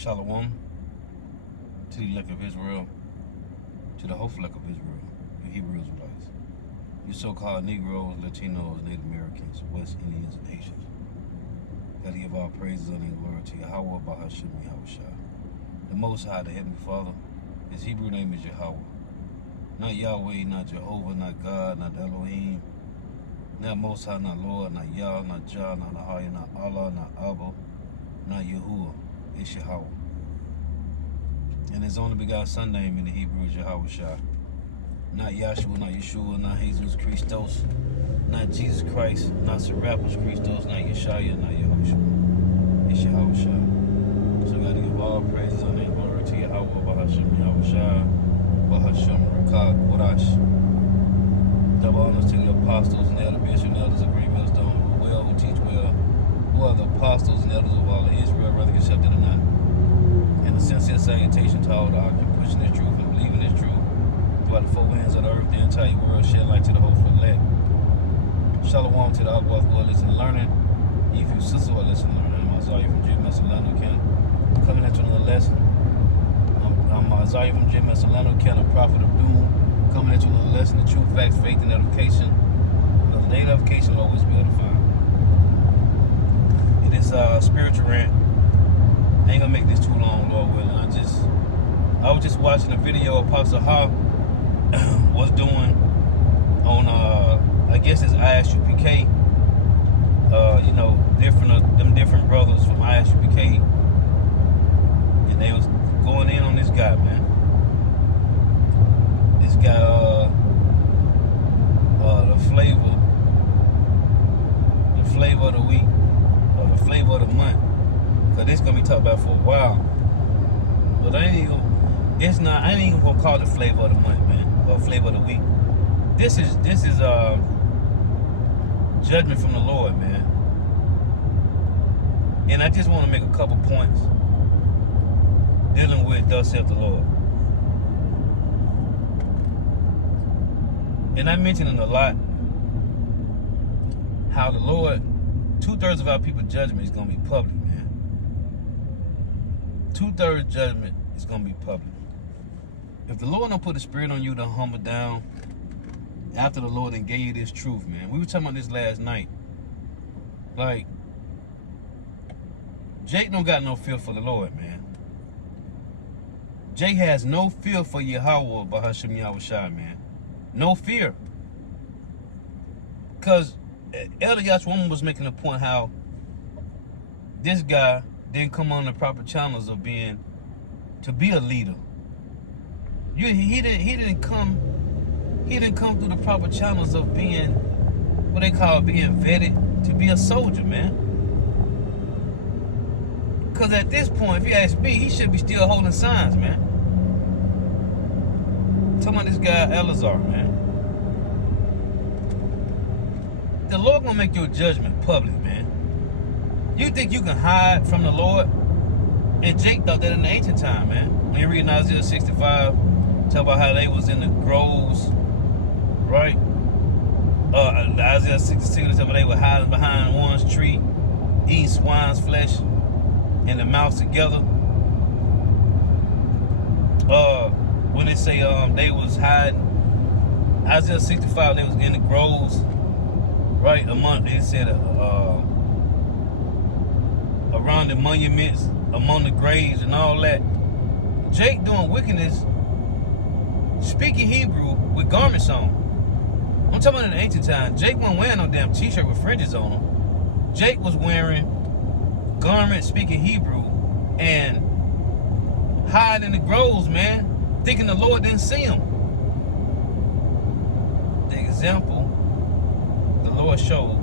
Shalom to the elect of Israel, to the hopeful elect of Israel, the Hebrew Israelites, you so-called Negroes, Latinos, Native Americans, West Indians, and Asians. Gotta give all praises and glory to Yahweh, Bahashim, Yahushua. The Most High, the Heavenly Father, his Hebrew name is Yahweh. Not Yahweh, not Jehovah, not God, not Elohim, not Most High, not Lord, not Yah, not Jah, not Ahaya, not Allah, not Abba, not Yahuwah. It's Yahweh. And his only begotten son name in the Hebrew is Yahushua. Not Yahshua, not Yeshua, not Jesus Christos, not Jesus Christ, not Serapis Christos, not Yeshaya, not Yahushua. It's Yahushua. So we gotta give all praises and glory to Yahweh, Bahashim, Yahushua, Bahashim, Rakak, Kodash. Double honors to the apostles and elder bishops and elders of Green Millstone who well, who teach well, who are the apostles and elders of all of Israel, whether accepted or not. And a sincere salutation to all the occupants pushing this truth and believing this truth throughout the four winds of the earth, the entire world, shed light to the hopeful elect. Shalom to the Akbar who are listening and learning. If you sisters who are listening and learning, I'm Isaiah from GMS Atlanta, Canada, coming into another lesson. I'm Isaiah from GMS Atlanta, Canada, prophet of doom, coming into another lesson, the truth, facts, faith, and edification. The day of edification will always be edifying. It is a spiritual rant. I ain't gonna make this too long, Lord willing. I was just watching a video Apostle Ha was doing on I guess it's ISUPK. You know, different brothers from ISUPK, and they was going in on this guy, man. This guy, the flavor of the week, or the flavor of the month. Cause this gonna be talked about for a while, but I ain't even gonna call it flavor of the month, man, or flavor of the week. This is judgment from the Lord, man. And I just want to make a couple points dealing with thus saith the Lord. And I mentioned it a lot, how the Lord, 2/3 of our people's judgment is gonna be public, man. 2/3 judgment is gonna be public. If the Lord don't put a spirit on you to humble down after the Lord and gave you this truth, man. We were talking about this last night. Like, Jake don't got no fear for the Lord, man. Jake has no fear for Yahweh, Bahashim Yahushua, man. No fear. Because Elder Yahshua was making a point how this guy didn't come on the proper channels of to be a leader. He didn't come through the proper channels of being what they call being vetted to be a soldier, man. Cause at this point, if you ask me, he should be still holding signs, man. I'm talking about this guy Elazar, man. The Lord gonna make your judgment public, man. You think you can hide from the Lord? And Jake thought that in the ancient time, man. When you read Isaiah 65, talk about how they was in the groves, right? Isaiah 66, talk about they were hiding behind one's tree, eating swine's flesh, and the mouths together. When they say they was hiding, Isaiah 65, they was in the groves, right? They said around the monuments, among the graves and all that. Jake doing wickedness, speaking Hebrew with garments on. I'm talking about in the ancient time. Jake wasn't wearing no damn t-shirt with fringes on him. Jake was wearing garments, speaking Hebrew, and hiding in the groves, man, thinking the Lord didn't see him. The example the Lord showed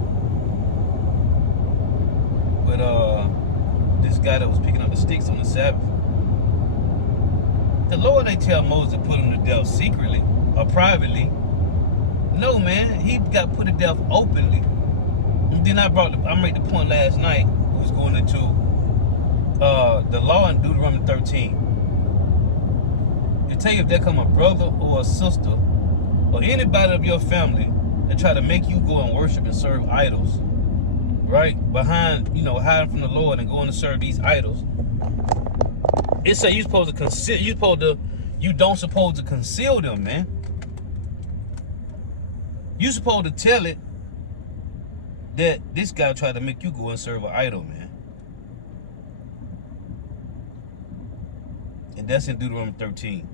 with this guy that was picking up the sticks on the Sabbath. The Lord ain't tell Moses to put him to death secretly or privately. No, man, he got put to death openly. And then I made the point last night. We was going into the law in Deuteronomy 13. It tell you if there come a brother or a sister or anybody of your family that try to make you go and worship and serve idols, right? Behind, hiding from the Lord and going to serve these idols. It say you supposed to conceal. You don't supposed to conceal them, man. You supposed to tell it that this guy tried to make you go and serve an idol, man. And that's in Deuteronomy 13.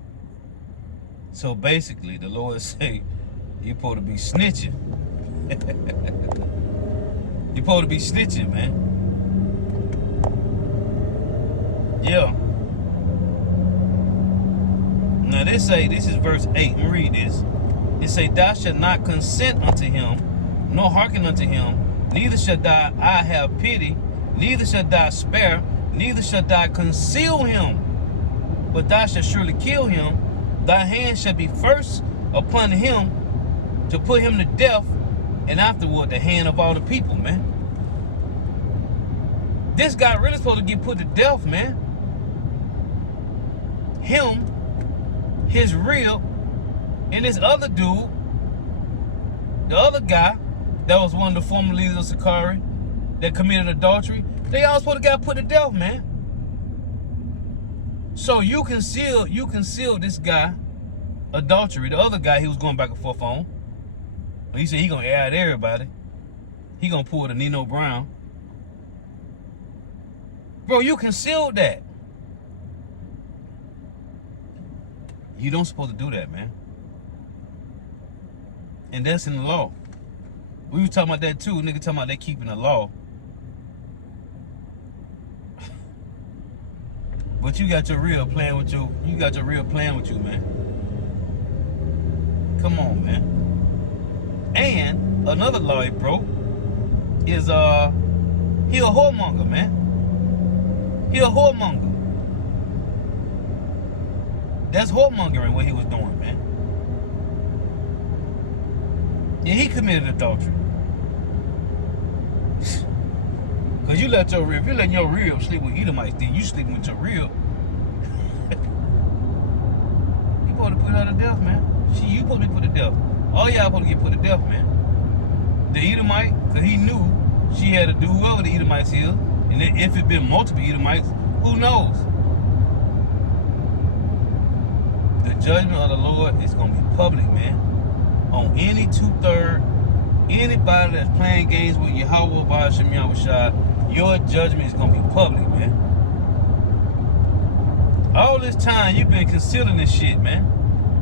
So basically, the Lord say you're supposed to be snitching. You're supposed to be snitching, man. Yeah. Now this is verse 8. Let me read this. It say, thou shalt not consent unto him, nor hearken unto him, neither shalt thou I have pity, neither shalt thou spare, neither shalt thou conceal him, but thou shalt surely kill him. Thy hand shall be first upon him to put him to death, and afterward the hand of all the people, man. This guy really supposed to get put to death, man. Him, his rib, and this other dude, the other guy that was one of the former leaders of Sakari that committed adultery, they all supposed to get put to death, man. So you conceal this guy adultery. The other guy he was going back and forth on. He said he gonna air out everybody. He gonna pull the Nino Brown. Bro, you concealed that. You don't supposed to do that, man. And that's in the law. We was talking about that too. Nigga talking about they keeping the law. But you got your real playing with you. You got your real playing with you, man. Come on, man. And another law he broke is he a whoremonger, man. He a whoremonger. That's whoremongering what he was doing, man. Yeah, he committed adultery. Cause you let your rib, if you let your rib sleep with Edomites, then you sleeping with your rib. You supposed to put her to death, man. You supposed to be put to death. All y'all supposed to get put to death, man. The Edomite, cause he knew she had to do whoever the Edomites is, and then if it been multiple Edomites, who knows? The judgment of the Lord is gonna be public, man. On any 2/3, anybody that's playing games with Yahweh Ba'ashem Yahushua, your judgment is gonna be public, man. All this time you've been concealing this shit, man.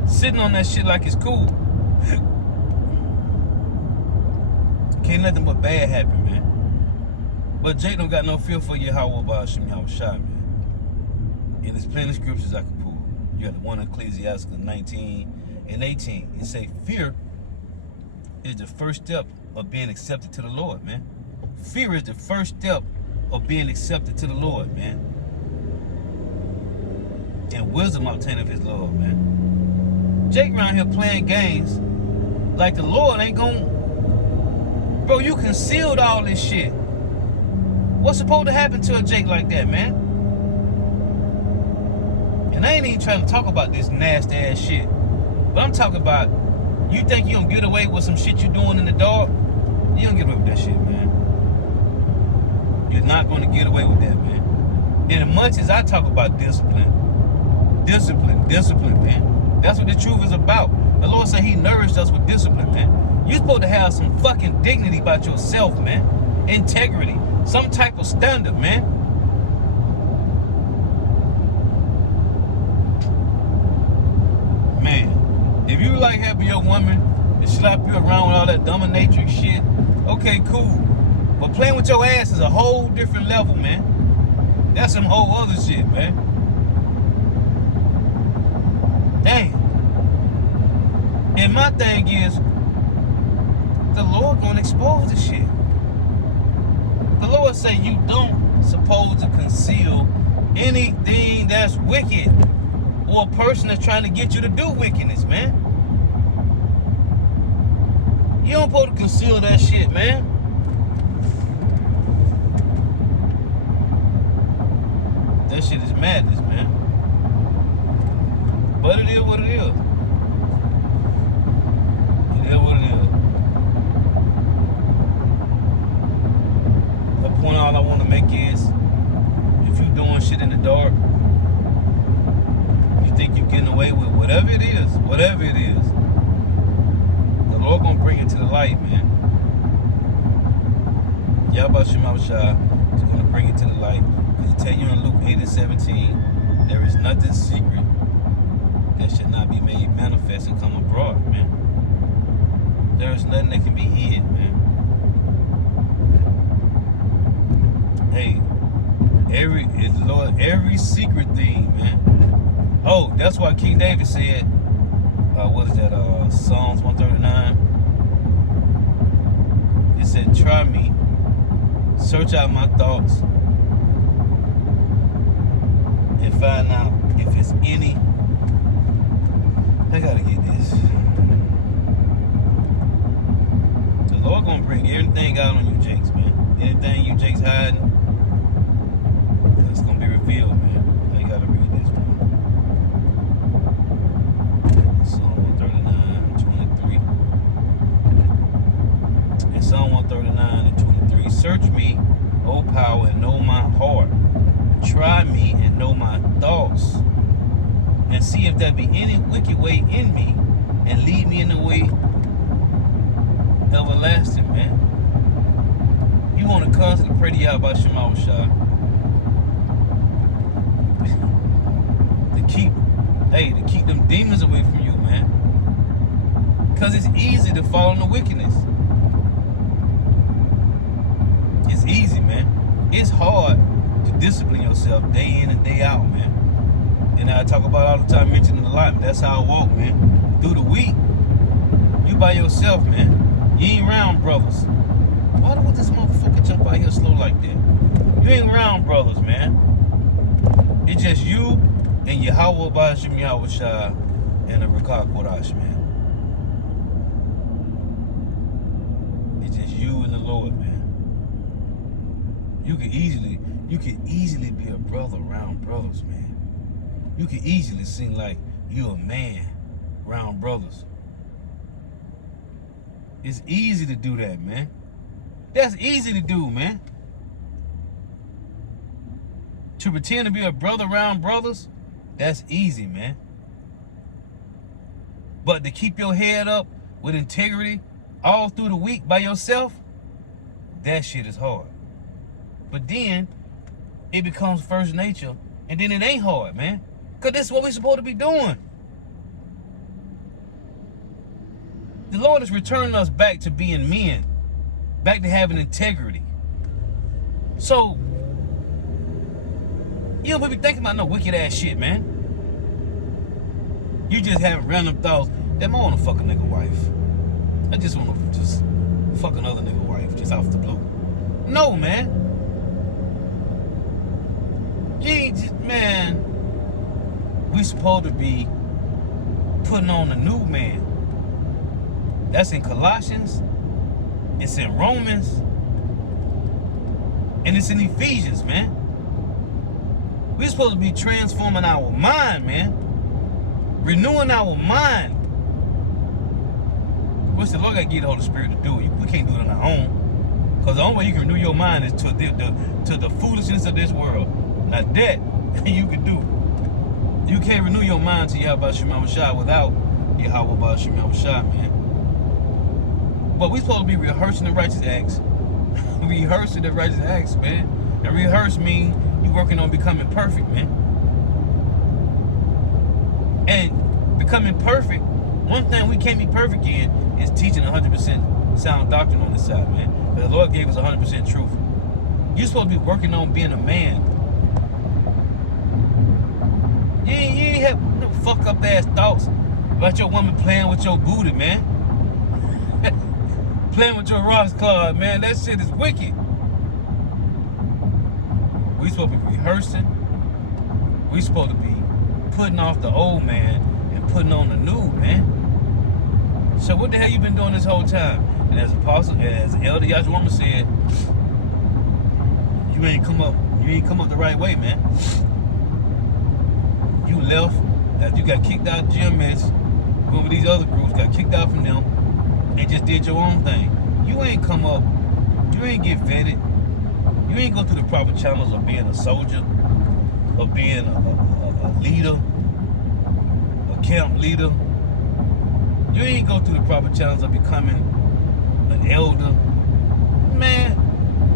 Sitting on that shit like it's cool. Can't nothing but bad happen, man. But Jake don't got no fear for Yahweh Ba'ashem Yahushua, man. And there's plenty of scriptures I could pull. You got the one in Ecclesiastes 19 and 18. It say fear is the first step of being accepted to the Lord, man. Fear is the first step of being accepted to the Lord, man. And wisdom obtained of his Lord, man. Jake around here playing games like the Lord ain't gon'... Bro, you concealed all this shit. What's supposed to happen to a Jake like that, man? And I ain't even trying to talk about this nasty ass shit. But I'm talking about, you think you gonna get away with some shit you doing in the dark? You don't get away with that shit, man. You're not gonna get away with that, man. And as much as I talk about discipline, man. That's what the truth is about. The Lord said he nourished us with discipline, man. You're supposed to have some fucking dignity about yourself, man. Integrity. Some type of standard, man. Man, if you like having your woman to slap you around with all that dominatrix shit, okay, cool. But playing with your ass is a whole different level, man. That's some whole other shit, man. Damn. And my thing is, the Lord gonna expose the shit. The Lord say you don't supposed to conceal anything that's wicked or a person that's trying to get you to do wickedness, man. You don't supposed to conceal that shit, man. That shit is madness, man. But it is what it is. It is what it is. The point all I want to make is, if you doing shit in the dark, it is, whatever it is, the Lord gonna bring it to the light, man. Yahweh Shema Shah is gonna bring it to the light. Because it tell you in Luke 8:17, there is nothing secret that should not be made manifest and come abroad, man. There is nothing that can be hid, man. Hey, every secret thing, man. Oh, that's why King David said, what is that, Psalms 139? It said, try me, search out my thoughts, and find out if it's any. I gotta get this. The Lord gonna bring everything out on you, Jakes, man. Anything you Jakes hiding, it's gonna be revealed, man. You gotta read this, man. Psalm 139:23. In Psalm 139:23, search me, O power, and know my heart. Try me and know my thoughts, and see if there be any wicked way in me, and lead me in the way everlasting, man. You want to constantly pray to Yahweh Shema Shah to keep them demons away from you, man. Because it's easy to fall into wickedness. It's easy, man. It's hard to discipline yourself day in and day out, man. And I talk about all the time, mentioning the light, but that's how I walk, man. Through the week, you by yourself, man. You ain't around brothers. Why would this motherfucker jump out here slow like that? You ain't around brothers, man. It's just you and Yahweh Bashim Yahweh Shah and the Rakah Kodash, man. It's just you and the Lord, man. You can easily be a brother around brothers, man. You can easily seem like you a man around brothers. It's easy to do that, man. That's easy to do, man. To pretend to be a brother around brothers, that's easy, man. But to keep your head up with integrity all through the week by yourself, that shit is hard. But then it becomes first nature, and then it ain't hard, man. Because this is what we're supposed to be doing. The Lord is returning us back to being men, back to having integrity. So, you don't be thinking about no wicked ass shit, man. You just having random thoughts. Damn, I want to fuck a nigga wife. I just want to just fuck another nigga wife just off the blue. No, man. You ain't just, man. We supposed to be putting on the new man. That's in Colossians, it's in Romans, and it's in Ephesians, man. We're supposed to be transforming our mind, man. Renewing our mind. Which the Lord got to give the Holy Spirit to do. We can't do it on our own. Because the only way you can renew your mind is to the foolishness of this world. Now that you can do. You can't renew your mind to Yahweh Shema Shah without Yahweh Shema Shah, man. But we supposed to be rehearsing the righteous acts. Rehearsing the righteous acts, man. And rehearse means you working on becoming perfect, man. And becoming perfect, one thing we can't be perfect in is teaching 100% sound doctrine on this side, man. But the Lord gave us 100% truth. You're supposed to be working on being a man. You ain't have no fuck up ass thoughts about your woman playing with your booty, man. Playing with your rocks card, man. That shit is wicked. We supposed to be rehearsing. We supposed to be putting off the old man and putting on the new, man. So what the hell you been doing this whole time? And as Elder Yahweh said, you ain't come up the right way, man. You left after you got kicked out of GMS, went with these other groups, got kicked out from them, and just did your own thing. You ain't come up, you ain't get vetted, you ain't go through the proper channels of being a soldier, of being a leader, a camp leader. You ain't go through the proper channels of becoming an elder. Man,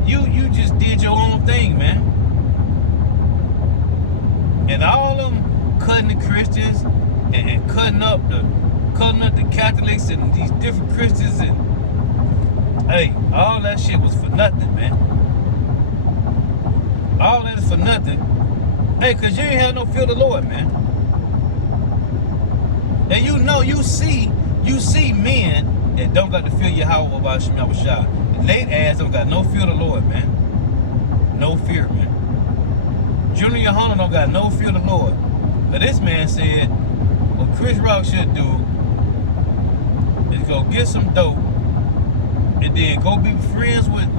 you just did your own thing, man. And all of them cutting the Christians and cutting up the Catholics and these different Christians, and hey, all that shit was for nothing, man. All that is for nothing. Hey, cause you ain't have no fear of the Lord, man. And you see men that don't got to fear Yahweh about Shema Shah. And they ass don't got no fear of the Lord, man. No fear, man. Junior Yohana don't got no fear of the Lord. But this man said, what Chris Rock should do is go get some dope and then go be friends with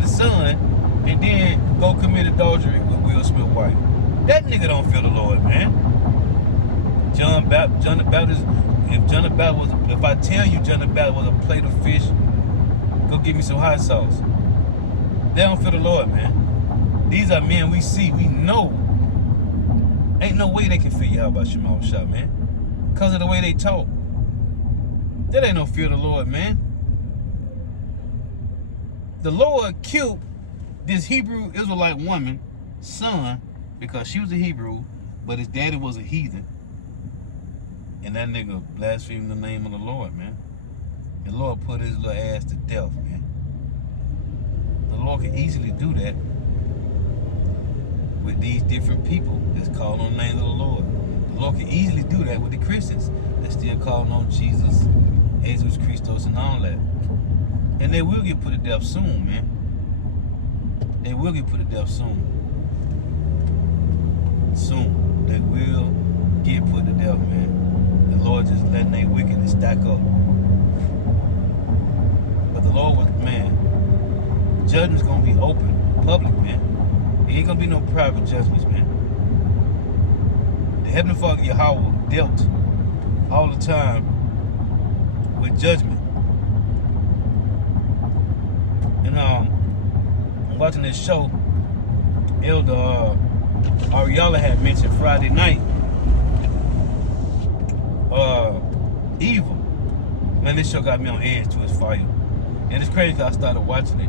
the son and then go commit adultery with Will Smith's wife. That nigga don't fear the Lord, man. John the Baptist, if I tell you John the Baptist was a plate of fish, go get me some hot sauce. They don't fear the Lord, man. These are men we see, we know. Ain't no way they can figure out about Shema Shah, man. Because of the way they talk. That ain't no fear of the Lord, man. The Lord killed this Hebrew Israelite woman, son, because she was a Hebrew, but his daddy was a heathen. And that nigga blasphemed the name of the Lord, man. The Lord put his little ass to death, man. The Lord can easily do that with these different people that's calling on the name of the Lord. The Lord can easily do that with the Christians that's still calling on Jesus, Jesus Christos, and all that. And they will get put to death soon, man. They will get put to death soon. Soon. They will get put to death, man. The Lord just letting their wickedness stack up. But the Lord was, man, judgment's gonna be open, public, man. It ain't gonna be no private judgments, man. The Heavenly Father Yahweh dealt all the time with judgment. And I'm watching this show. Elder Ariella had mentioned Friday night. Evil. Man, this show got me on edge to its fire. And it's crazy because I started watching it.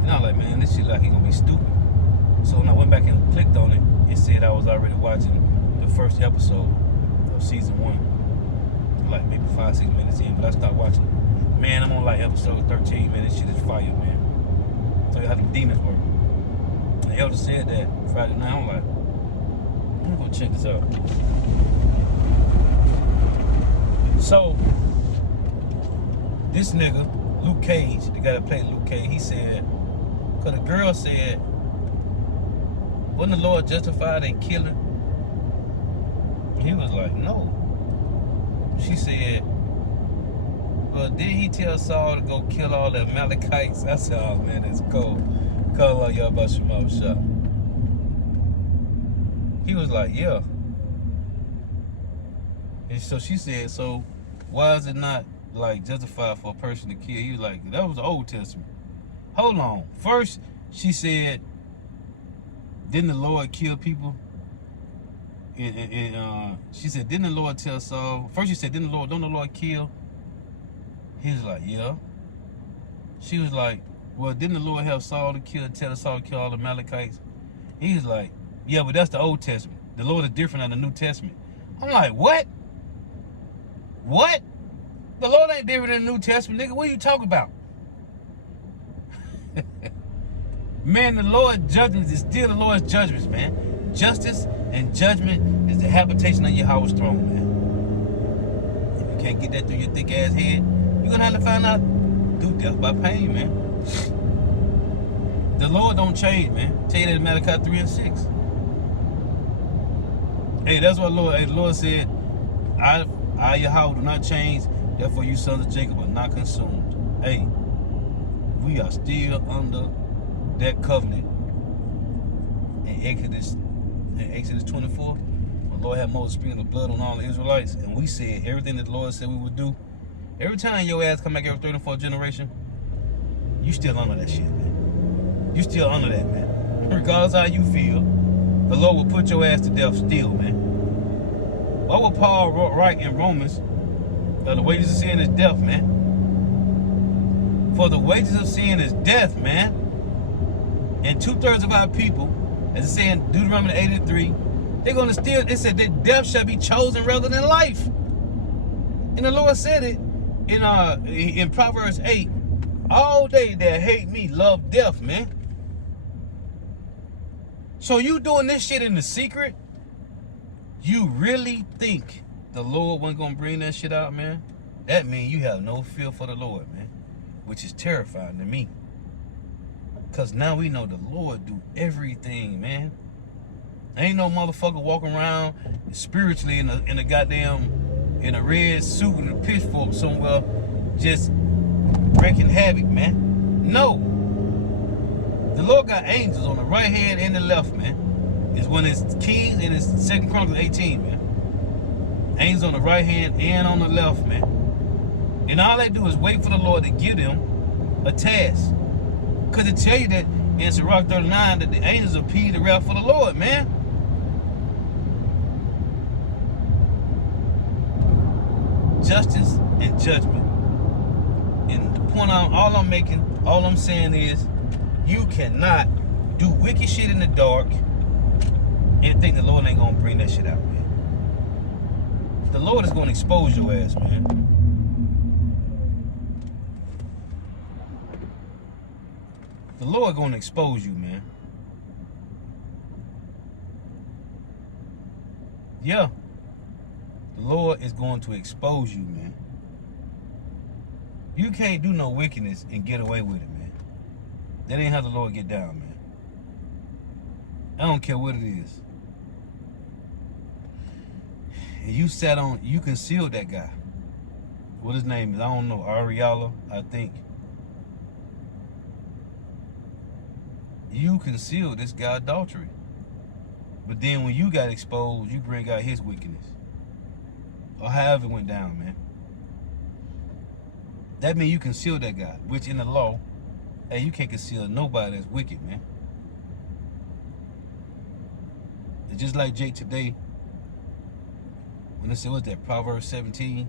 And I was like, man, this shit like he gonna be stupid. So when I went back and clicked on it, it said I was already watching the first episode of season 1. Like maybe 5-6 minutes in, but I stopped watching it. Man, I'm on like episode 13, man. This shit is fire, man. Tell you how the demons work. And the elder said that Friday night. I'm like, I'm gonna check this out. So, this nigga, Luke Cage, the guy that played Luke Cage, he said, because the girl said, wasn't the Lord justified in killing? He was like, no. She said, well, did he tell Saul to go kill all the Amalekites? I said, oh man, that's cold. Call all y'all about Shema Shah. He was like, yeah. And so she said, so why is it not like justified for a person to kill? He was like, that was the Old Testament. Hold on. First, she said, didn't the Lord kill people? And she said, didn't the Lord tell Saul? First she said, don't the Lord kill? He was like, yeah. She was like, well, didn't the Lord have Saul to tell Saul to kill all the Amalekites? He was like, yeah, but that's the Old Testament. The Lord is different than the New Testament. I'm like, what? What? The Lord ain't different than the New Testament, nigga. What are you talking about? Man, the Lord's judgments is still the Lord's judgments, man. Justice and judgment is the habitation of Yahweh's throne, man. If you can't get that through your thick ass head, you're gonna have to find out through death by pain, man. The Lord don't change, man. Tell you that in Malachi 3 and 6. Hey, that's what the Lord said. I Yahweh do not change, therefore you sons of Jacob are not consumed. Hey, we are still under that covenant. In Exodus 24, the Lord had Moses sprinkle the blood on all the Israelites, and we said everything that the Lord said we would do. Every time your ass come back every 3rd and 4th generation, you still under that shit, man. You still under that, man. Regardless how you feel, the Lord will put your ass to death still, man. What would Paul write in Romans? The wages of sin is death, man. For the wages of sin is death, man. And 2/3 of our people, as it says in Deuteronomy 83, they're going to still, it said that death shall be chosen rather than life. And the Lord said it in Proverbs 8, all they that hate me love death, man. So you doing this shit in the secret? You really think the Lord wasn't going to bring that shit out, man? That means you have no fear for the Lord, man. Which is terrifying to me. Because now we know the Lord do everything, man. Ain't no motherfucker walking around spiritually in a goddamn, in a red suit and a pitchfork somewhere just wreaking havoc, man. No. The Lord got angels on the right hand and the left, man. It's when it's Kings and it's 2 Chronicles 18, man. Angels on the right hand and on the left, man. And all they do is wait for the Lord to give them a task. Because it tell you that in Sirach 39 that the angels appear the wrath for the Lord, man. Justice and judgment. And the point all I'm saying is, you cannot do wicked shit in the dark and think the Lord ain't gonna bring that shit out, man. The Lord is gonna expose your ass, man. The Lord gonna expose you, man. Yeah. The Lord is going to expose you, man. You can't do no wickedness and get away with it, man. That ain't how the Lord get down, man. I don't care what it is. And you concealed that guy. What his name is, I don't know, Ariella, I think. You concealed this guy adultery. But then when you got exposed, you bring out his wickedness. Or however it went down, man. That means you concealed that guy. Which in the law, hey, you can't conceal nobody that's wicked, man. It's just like Jake today, when they said, what's that, Proverbs 17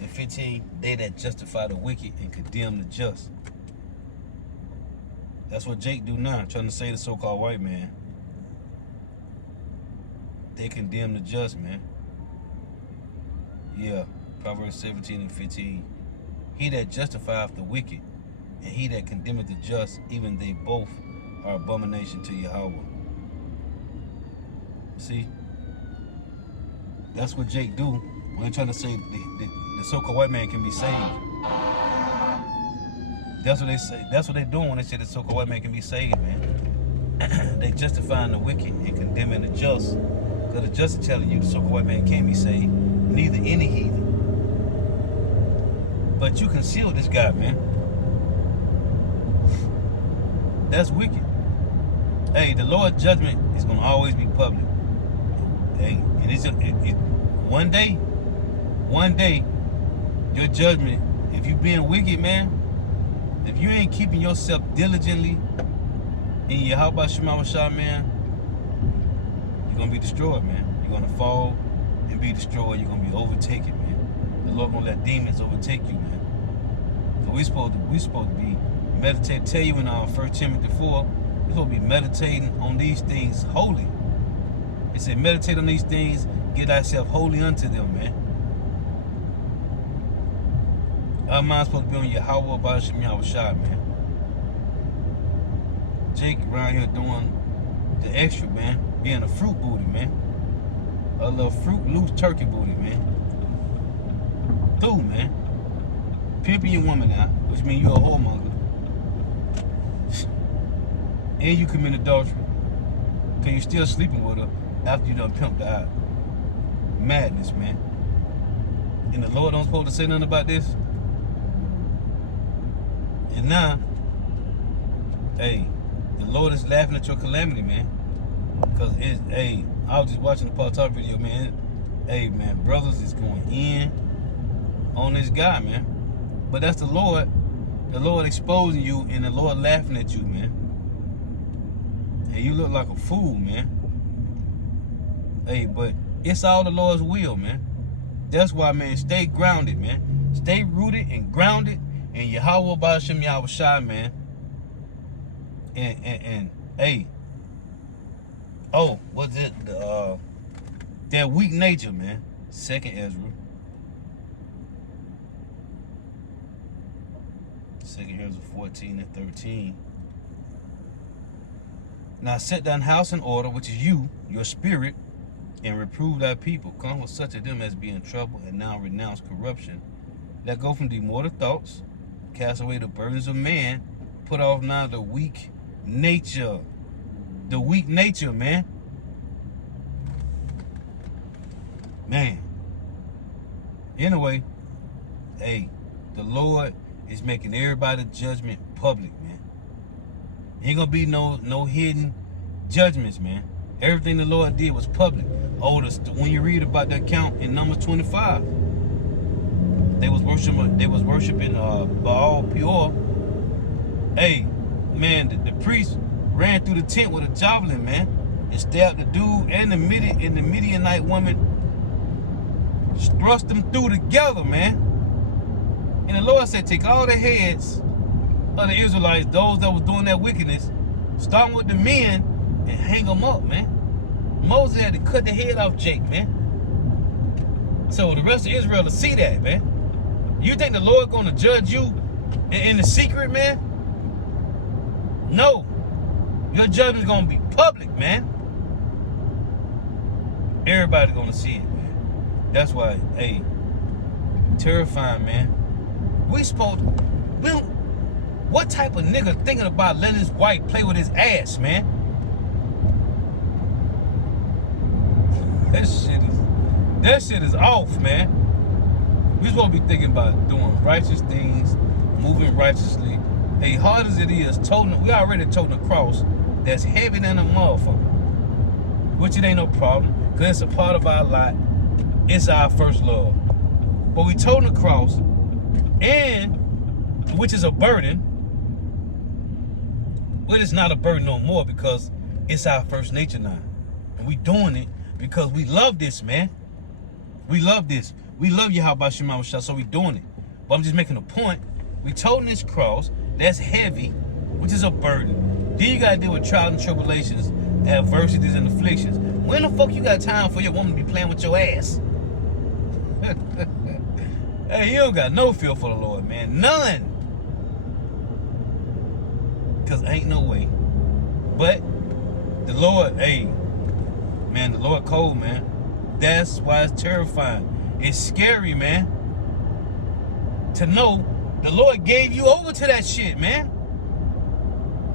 and 15, they that justify the wicked and condemn the just. That's what Jake do now, trying to say to the so-called white man. They condemn the just, man. Yeah, Proverbs 17 and 15. He that justifieth the wicked, and he that condemneth the just, even they both are abomination to Yahweh. See? That's what Jake do when they're trying to say the so-called white man can be saved. That's what they say. That's what they're doing when they say the so-called white man can be saved, man. They justifying the wicked and condemning the just. Because the just is telling you the so-called white man can't be saved. Neither any heathen. But you conceal this guy, man. That's wicked. Hey, the Lord's judgment is going to always be public. Hey, and it's one day, your judgment, if you being wicked, man, if you ain't keeping yourself diligently in your Yahweh Shema Shah, man, you're going to be destroyed, man. You're going to fall and be destroyed. You're going to be overtaken, man. The Lord going to let demons overtake you, man. So we supposed to be meditating. Tell you in 1 Timothy 4, we're supposed to be meditating on these things holy. It said, meditate on these things, get thyself holy unto them, man. Our mind's supposed to be on Yahweh Ba'ashem Yahweh Shai, man. Jake around here doing the extra, man. Being a fruit booty, man. A little fruit loose turkey booty, man. Through, man. Pimping your woman out, which means you're a whoremonger. And you commit adultery. Because you're still sleeping with her after you done pimped her out. Madness, man. And the Lord don't supposed to say nothing about this. And now, hey, the Lord is laughing at your calamity, man. Because hey, I was just watching the Paul Talk video, man. Hey, man, brothers is going in on this guy, man. But that's the Lord exposing you and the Lord laughing at you, man. And you look like a fool, man. Hey, but It's all the Lord's will, man. That's why, man, stay grounded, man. Stay rooted and grounded in Yahweh Ba'ashem Yahweh Shai, man. And hey, oh, what's it? That weak nature, man. Second Ezra. Second Ezra 14 and 13. Now set thine house in order, which is you, your spirit, and reprove thy people. Come with such of them as be in trouble, and now renounce corruption. Let go from the mortal thoughts, cast away the burdens of man, put off now the weak nature. The weak nature, man. Man. Anyway, hey, the Lord is making everybody's judgment public, man. Ain't gonna be no hidden judgments, man. Everything the Lord did was public. Oh, when you read about that count in Numbers 25, they was worshiping Baal Peor. Hey, man, the priest ran through the tent with a javelin, man, and stabbed the dude and the Midianite woman. Thrust them through together, man. And the Lord said, take all the heads of the Israelites, those that was doing that wickedness, starting with the men, and hang them up, man. Moses had to cut the head off Jake, man. So the rest of Israel to see that, man. You think the Lord gonna judge you in the secret, man? No. Your judgment's gonna be public, man. Everybody's gonna see it, man. That's why, hey, terrifying, man. What type of nigga thinking about letting his wife play with his ass, man? That shit is off, man. We supposed to be thinking about doing righteous things, moving righteously. Hey, hard as it is, we already toting a cross that's heavy than a motherfucker. Which it ain't no problem, because it's a part of our lot. It's our first love. But we toting the cross, and which is a burden, but it's not a burden no more because it's our first nature now. And we doing it because we love this, man. We love this. We love Yahweh Shema Shah, so we doing it. But I'm just making a point. We toting this cross that's heavy, which is a burden. Then you gotta deal with trials and tribulations, adversities and afflictions. When the fuck you got time for your woman to be playing with your ass? Hey, you don't got no feel for the Lord, man. None. Because ain't no way. But the Lord, hey, man, the Lord cold, man. That's why it's terrifying. It's scary, man. To know the Lord gave you over to that shit, man.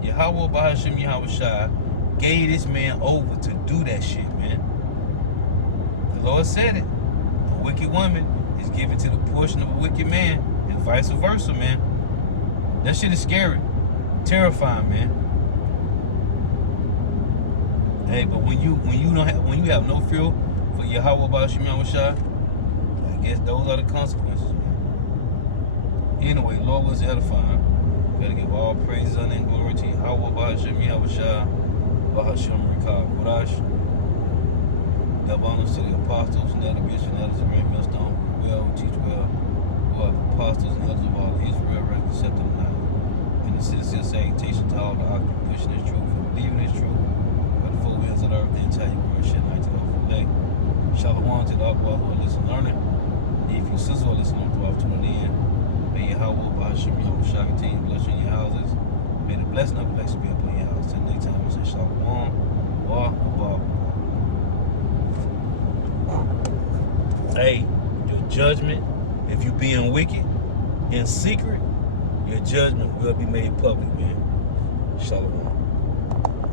Yahweh Ba'ashem Yahweh Shai gave this man over to do that shit, man. The Lord said it. A wicked woman is given to the portion of a wicked man, and vice versa, man. That shit is scary. Terrifying, man. Hey, but when you have no fear for Yahweh Ba'ashem Yahweh Shai, I guess those are the consequences, man. Anyway, Lord was edifying. Better give all praises, honor, and glory to Yahweh Ba'ashem Yahweh Shai, Ba'ashem Rikah Kodash. Double honors to the apostles, and the bishops, and elders of Rant, Millstone, who teach well, who are the apostles and elders of all Israel, ready accepted or not. And the sincere salutation to all the octave pushing this truth and believing this truth. By the four winds of the earth, the entire world, shed light to the whole day. Shalom to the Akbar who are listening, learning. If you sisters are listening to our tuning in, may Yahweh Ba'ashem Yahweh Shai continue to bless you in your houses. May the blessing of blessing be upon your house. Till next time, we say Shalom, Wa, Abba. Hey, your judgment, if you being wicked in secret, your judgment will be made public, man. Shalom.